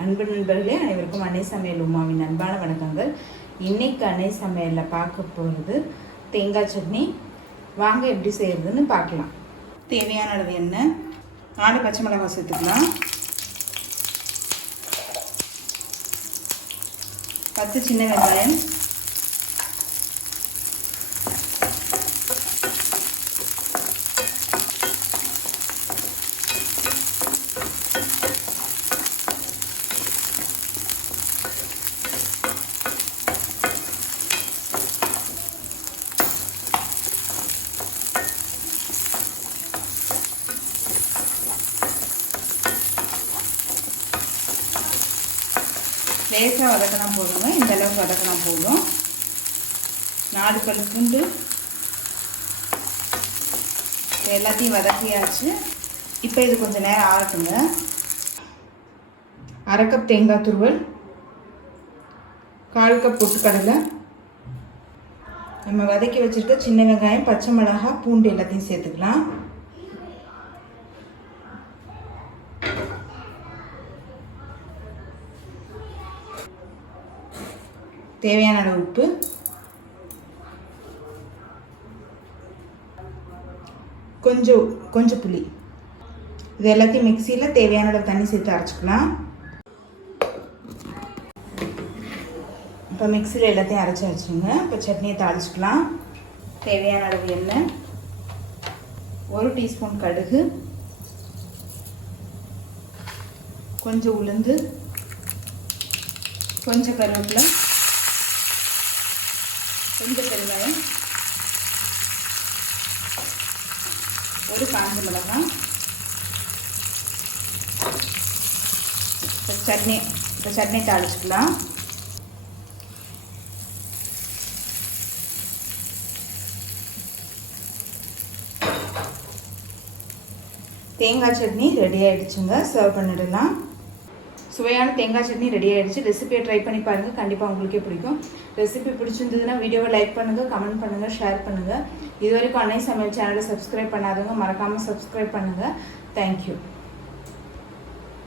அன்பு நண்பர்களே, அனைவருக்கும் அன்னை சமையல் உமாவின் அன்பான வணக்கங்கள். இன்னைக்கு அன்னை சமையலில் பார்க்க போகிறது தேங்காய் சட்னி. வாங்க எப்படி செய்கிறதுன்னு பார்க்கலாம். தேவையான அளவு எண்ணெய், 4 பச்சை மிளகாய் சேர்த்துக்கலாம், 10 சின்ன வெங்காயம், லேசாக வதக்கினா போதுங்க. இந்த அளவுக்கு வதக்கினா போதும். 4 பல் பூண்டு எல்லாத்தையும் வதக்கியாச்சு. இப்போ இது கொஞ்சம் நேரம் ஆறட்டுங்க. 1/2 கப் தேங்காய் துருவல், 1/4 கப் பொட்டுக்கடலை, நம்ம வதக்கி வச்சுருக்க சின்ன வெங்காயம், பச்சை மிளகாய், பூண்டு எல்லாத்தையும் சேர்த்துக்கலாம். தேவையான அளவு உப்பு, கொஞ்சம் புளி. இது எல்லாத்தையும் மிக்சியில் தேவையான அளவு தண்ணி சேர்த்து அரைச்சிக்கலாம். இப்போ மிக்சியில் எல்லாத்தையும் அரைச்சி வச்சுங்க. இப்போ சட்னியை தாளிச்சிக்கலாம். தேவையான அளவு எண்ணெய், 1 டீஸ்பூன் கடுகு, கொஞ்சம் உளுந்து, கொஞ்சம் கருவேப்பிலை, கொஞ்சம் பெருங்காயம், 1 காஞ்ச மிளகாய். இப்போ சட்னி தாளிச்சிக்கலாம். தேங்காய் சட்னி ரெடி ஆகிடுச்சுங்க. சர்வ் பண்ணிடலாம். சுவையான தேங்காய் சட்னி ரெடி ஆகிடுச்சு. ரெசிபியை ட்ரை பண்ணி பாருங்கள். கண்டிப்பாக உங்களுக்கே பிடிக்கும். ரெசிபி பிடிச்சிருந்ததுன்னா வீடியோவை லைக் பண்ணுங்கள், கமெண்ட் பண்ணுங்கள், ஷேர் பண்ணுங்கள். இது வரைக்கும் அன்னை சமையல் சேனலை சப்ஸ்கிரைப் பண்ணாதவங்க மறக்காமல் சப்ஸ்கிரைப் பண்ணுங்கள். தேங்க்யூ.